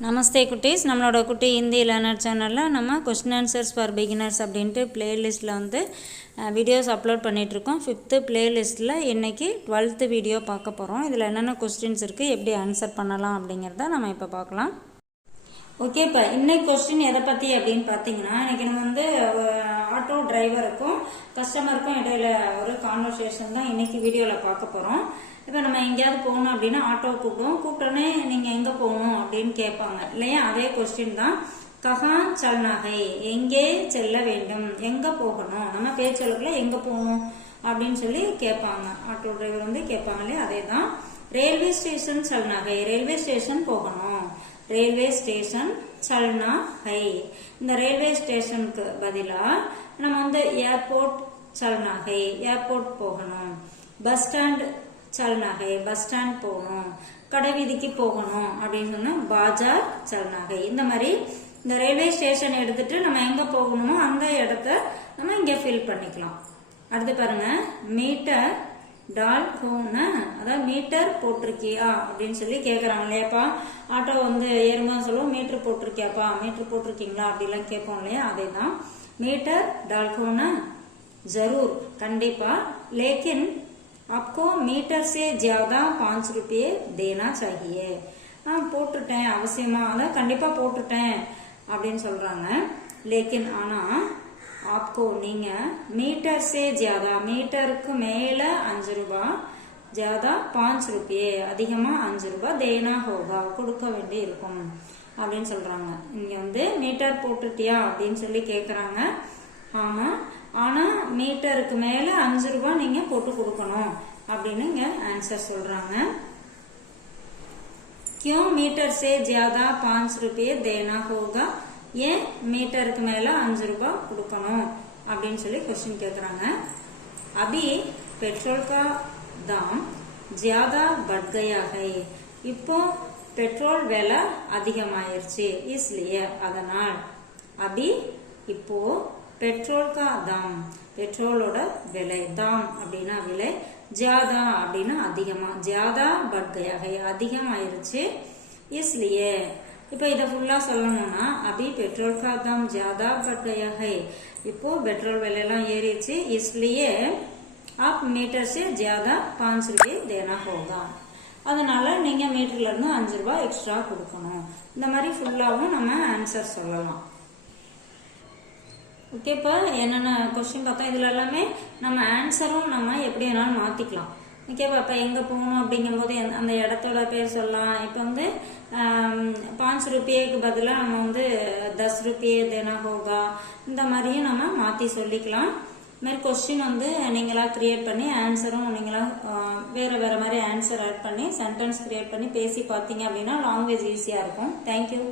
நமஸ்தே குட்டீஸ். நம்மளோட குட்டி ஹிந்தி லேர்னர் சேனலில் நம்ம கொஸ்டின் ஆன்சர்ஸ் ஃபார் பிகினர்ஸ் அப்படின்ட்டு பிளேலிஸ்ட்டில் வந்து வீடியோஸ் அப்லோட் பண்ணிகிட்ருக்கோம் ஃபிஃப்த்து பிளேலிஸ்ட்டில் இன்றைக்கி டுவெல்த்து வீடியோ பார்க்க போகிறோம் இதில் என்னென்ன கொஸ்டின்ஸ் இருக்குது எப்படி ஆன்சர் பண்ணலாம் அப்படிங்கிறத நம்ம இப்போ பார்க்கலாம். ஓகே இப்போ இன்னைக்கு கொஸ்டின் எதை பற்றி அப்படின்னு பார்த்தீங்கன்னா இன்னைக்கு நம்ம வந்து ஆட்டோ டிரைவருக்கும் கஸ்டமருக்கும் இடையில ஒரு கான்வர்சேஷன் தான் இன்னைக்கு வீடியோவில் பார்க்க போகிறோம் இப்போ நம்ம எங்கேயாவது போகணும் அப்படின்னா ஆட்டோ கூப்பிடுவோம். கூப்பிட்டோன்னே நீங்கள் எங்கே போகணும் அப்படின்னு கேட்பாங்க. இல்லையா? அதே கொஸ்டின் தான். கஹா சல்நகை எங்கே செல்ல வேண்டும்? எங்கே போகணும்? நம்ம பேச்சொல்லுக்குள்ள எங்கே போகணும்? அப்படின்னு சொல்லி கேட்பாங்க. ஆட்டோ டிரைவர் வந்து கேட்பாங்க இல்லையா? அதே தான் ரயில்வே ஸ்டேஷன் சல்நகை ரயில்வே ஸ்டேஷன் போகணும். ரயில்வே ஸ்டேஷன் சல்னா ஹை இந்த ரயில்வே ஸ்டேஷனுக்கு பதிலாக நம்ம வந்து ஏர்போர்ட் சல்நாகை ஏர்போர்ட் போகணும். பஸ் ஸ்டாண்ட் சல்நகை பஸ் ஸ்டாண்ட் போகணும். கடை வீதிக்கு போகணும் அப்படின்னு சொன்னா பாஜார் சல்நகை இந்த மாதிரி இந்த ரயில்வே ஸ்டேஷன் எடுத்துட்டு நம்ம எங்க போகணுமோ அந்த இடத்த நம்ம இங்க ஃபில் பண்ணிக்கலாம். அடுத்து பாருங்க மீட்டர் டால் ஹோன்னு அதாவது மீட்டர் போட்டிருக்கியா அப்படின்னு சொல்லி கேட்குறாங்க இல்லையாப்பா ஆட்டோ வந்து ஏறும்போது சொல்லுவோம் மீட்டர் போட்டிருக்கியாப்பா மீட்டர் போட்டிருக்கீங்களா அப்படிலாம் கேட்போம் இல்லையா அதே தான் மீட்டர் டால் ஹோன்னு ஜரூர் கண்டிப்பா லேக்கின் आपको मीटर से ज्यादा पाँच रुपये देना चाहिए நான் போட்டுட்டேன் அவசியமா அதான் கண்டிப்பா போட்டுட்டேன் அப்படின்னு சொல்றாங்க லேக்கின் ஆனா ஆப்கோ நீங்க மீட்டர் சே ஜியாதா மீட்டருக்கு மேல அஞ்சு ரூபாய் ஜியாதா பாஞ்ச் ருப்பியே அதிகமா அஞ்சு ரூபாய் தேனா ஹோகா கொடுக்க வேண்டி இருக்கும் அப்படின்னு சொல்றாங்க இங்க வந்து மீட்டர் போட்டுட்டியா அப்படின்னு சொல்லி கேக்குறாங்க ஆமா ஆனா மீட்டருக்கு மேல அஞ்சு ரூபாய் நீங்க போட்டு கொடுக்கணும் அப்படின்னு இங்க ஆன்சர் சொல்றாங்க क्यों मीटर से ज्यादा पांच रुपये देना होगा ஏன் மீட்டருக்கு மேல அஞ்சு ரூபாய் கொடுக்கணும் அப்படின்னு சொல்லி கொஸ்டின் கேக்குறாங்க. அபி பெட்ரோல் கா தாம் ஜியாதா பட்கையாக. இப்போ பெட்ரோல் விலை அதிகமாயிருச்சு இஸ்லியே அதனால். அபி இப்போ பெட்ரோல் கா தாம் பெட்ரோலோட விலை தாம் அப்படின்னா விலை ஜியாதா அப்படின்னா அதிகமா ஜியாதா பட்கையாக அதிகமாயிருச்சு இஸ்லியே. இப்போ இதை ஃபுல்லா சொல்லணும்னா அபி பெட்ரோல் கா தாம் ஜியாதா பட் கயா ஹை இப்போ பெட்ரோல் விலையெல்லாம் ஏறிடுச்சு இஸ்லியே ஆப் மீட்டர் से ज्यादा पाँच रुपये देना होगा அதனால நீங்க மீட்டர்ல இருந்து அஞ்சு ரூபாய் எக்ஸ்ட்ரா கொடுக்கணும் இந்த மாதிரி ஃபுல்லாவும் நம்ம ஆன்சர் சொல்லலாம் ஓகே இப்போ என்னென்ன கொஸ்டின் பார்த்தோம் இதில் எல்லாமே நம்ம ஆன்சரும் நம்ம எப்படி வேணாலும் மாற்றிக்கலாம் ஓகேவா இப்போ எங்கே போகணும் அப்படிங்கும்போது எந்த- அந்த இடத்தோட பேர் சொல்லலாம். இப்போ வந்து பாஞ்சு ருப்பியேக்கு பதிலாக நம்ம வந்து தஸ் ருப்பியே தேனா ஹோகா இந்த மாதிரியும் நம்ம மாற்றி சொல்லிக்கலாம். இது மாதிரி கொஸ்டின் வந்து நீங்களாக கிரியேட் பண்ணி ஆன்சரும் நீங்களாக வேறு வேறு மாதிரி ஆன்சர் ஆட் பண்ணி சென்டென்ஸ் கிரியேட் பண்ணி பேசி பார்த்தீங்க அப்படின்னா லாங்குவேஜ் ஈஸியாக இருக்கும். தேங்க்யூ